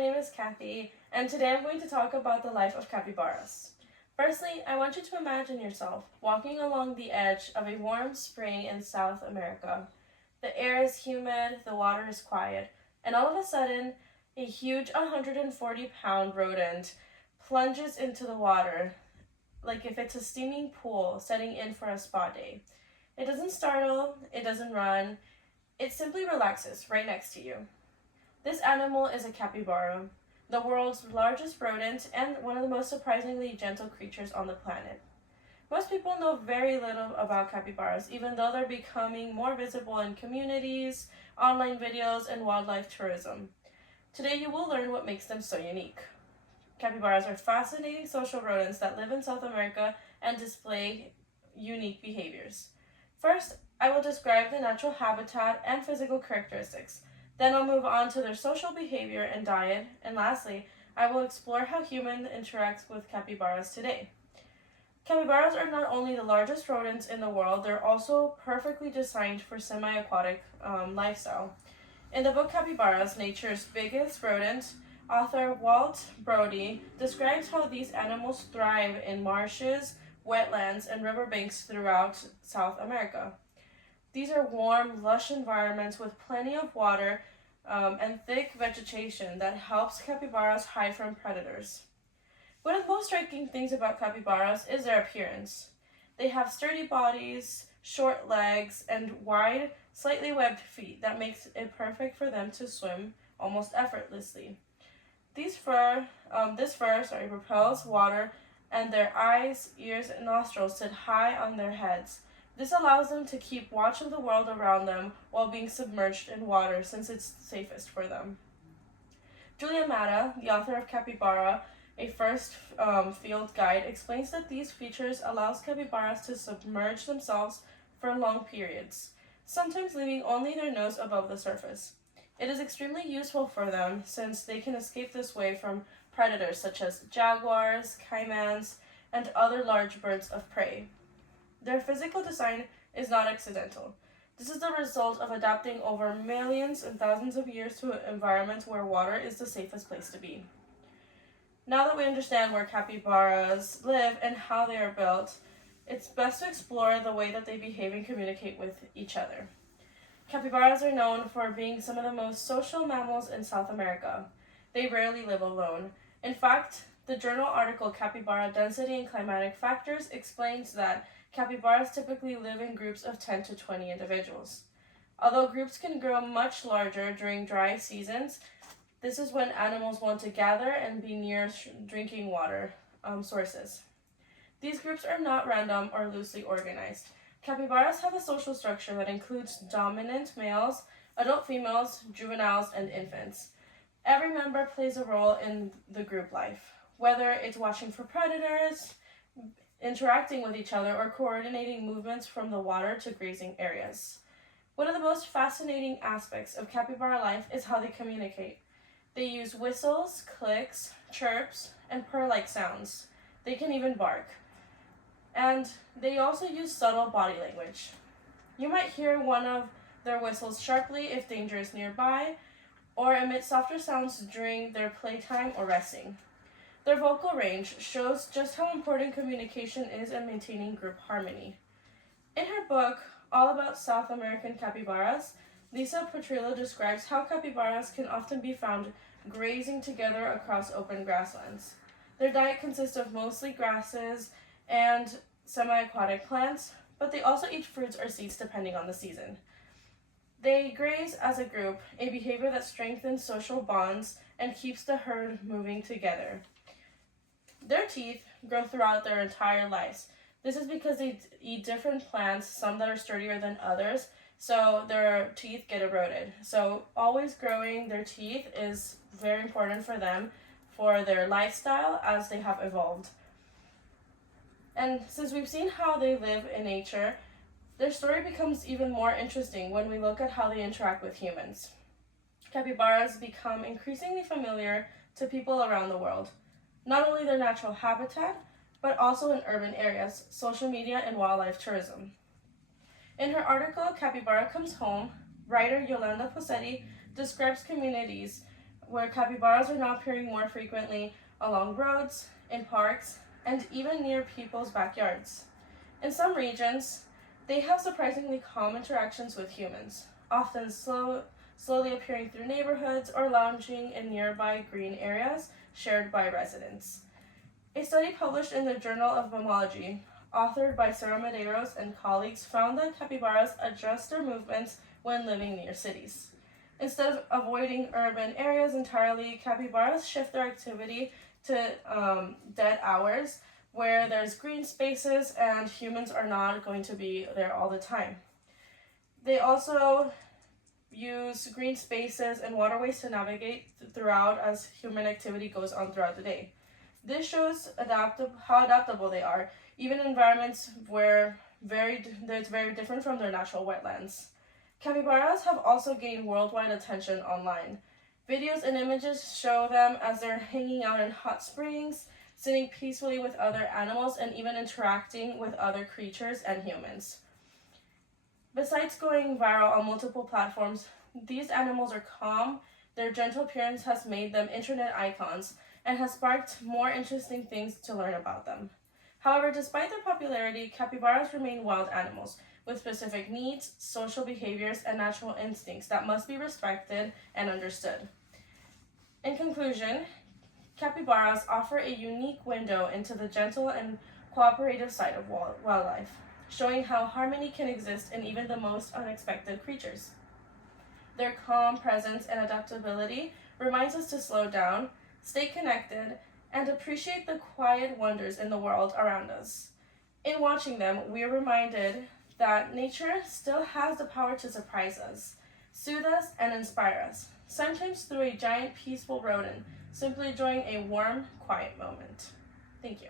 my name is Kathy, and today I'm going to talk about the life of capybaras. Firstly, I want you to imagine yourself walking along the edge of a warm spring in South America. The air is humid, the water is quiet, and all of a sudden, a huge 140-pound rodent plunges into the water like if it's a steaming pool setting in for a spa day. It doesn't startle, it doesn't run, it simply relaxes right next to you. This animal is a capybara, the world's largest rodent and one of the most surprisingly gentle creatures on the planet. Most people know very little about capybaras, even though they're becoming more visible in communities, online videos, and wildlife tourism. Today you will learn what makes them so unique. Capybaras are fascinating social rodents that live in South America and display unique behaviors. First, I will describe the natural habitat and physical characteristics. Then I'll move on to their social behavior and diet, and lastly, I will explore how humans interact with capybaras today. Capybaras are not only the largest rodents in the world, they're also perfectly designed for semi-aquatic lifestyle. In the book Capybaras, Nature's Biggest Rodent, author Walt Brody describes how these animals thrive in marshes, wetlands, and riverbanks throughout South America. These are warm, lush environments with plenty of water and thick vegetation that helps capybaras hide from predators. One of the most striking things about capybaras is their appearance. They have sturdy bodies, short legs, and wide, slightly webbed feet that makes it perfect for them to swim almost effortlessly. This fur repels water, and their eyes, ears, and nostrils sit high on their heads. This allows them to keep watch of the world around them while being submerged in water since it's safest for them. Julia Matta, the author of Capybara, a first field guide, explains that these features allows capybaras to submerge themselves for long periods, sometimes leaving only their nose above the surface. It is extremely useful for them since they can escape this way from predators such as jaguars, caimans, and other large birds of prey. Their physical design is not accidental. This is the result of adapting over millions and thousands of years to an environment where water is the safest place to be. Now that we understand where capybaras live and how they are built, it's best to explore the way that they behave and communicate with each other. Capybaras are known for being some of the most social mammals in South America. They rarely live alone. In fact, the journal article Capybara Density and Climatic Factors explains that capybaras typically live in groups of 10 to 20 individuals. Although groups can grow much larger during dry seasons, this is when animals want to gather and be near drinking water sources. These groups are not random or loosely organized. Capybaras have a social structure that includes dominant males, adult females, juveniles, and infants. Every member plays a role in the group life, whether it's watching for predators, interacting with each other, or coordinating movements from the water to grazing areas. One of the most fascinating aspects of capybara life is how they communicate. They use whistles, clicks, chirps, and purr-like sounds. They can even bark. And they also use subtle body language. You might hear one of their whistles sharply if danger is nearby, or emit softer sounds during their playtime or resting. Their vocal range shows just how important communication is in maintaining group harmony. In her book, All About South American Capybaras, Lisa Petrillo describes how capybaras can often be found grazing together across open grasslands. Their diet consists of mostly grasses and semi-aquatic plants, but they also eat fruits or seeds depending on the season. They graze as a group, a behavior that strengthens social bonds and keeps the herd moving together. Their teeth grow throughout their entire lives. This is because they eat different plants, some that are sturdier than others, so their teeth get eroded. So always growing their teeth is very important for them for their lifestyle as they have evolved. And since we've seen how they live in nature, their story becomes even more interesting when we look at how they interact with humans. Capybaras become increasingly familiar to people around the world. Not only their natural habitat, but also in urban areas, social media, and wildlife tourism. In her article, Capybara Comes Home, writer Yolanda Posetti describes communities where capybaras are now appearing more frequently along roads, in parks, and even near people's backyards. In some regions, they have surprisingly calm interactions with humans, often slowly appearing through neighborhoods or lounging in nearby green areas shared by residents. A study published in the Journal of Mammalogy, authored by Sarah Medeiros and colleagues, found that capybaras adjust their movements when living near cities. Instead of avoiding urban areas entirely, capybaras shift their activity to dead hours where there's green spaces and humans are not going to be there all the time. They also use green spaces and waterways to navigate throughout as human activity goes on throughout the day. This shows how adaptable they are, even in environments where it's very different from their natural wetlands. Capybaras have also gained worldwide attention online. Videos and images show them as they're hanging out in hot springs, sitting peacefully with other animals, and even interacting with other creatures and humans. Besides going viral on multiple platforms, these animals are calm, their gentle appearance has made them internet icons, and has sparked more interesting things to learn about them. However, despite their popularity, capybaras remain wild animals with specific needs, social behaviors, and natural instincts that must be respected and understood. In conclusion, capybaras offer a unique window into the gentle and cooperative side of wildlife, showing how harmony can exist in even the most unexpected creatures. Their calm presence and adaptability reminds us to slow down, stay connected, and appreciate the quiet wonders in the world around us. In watching them, we are reminded that nature still has the power to surprise us, soothe us, and inspire us, sometimes through a giant peaceful rodent, simply enjoying a warm, quiet moment. Thank you.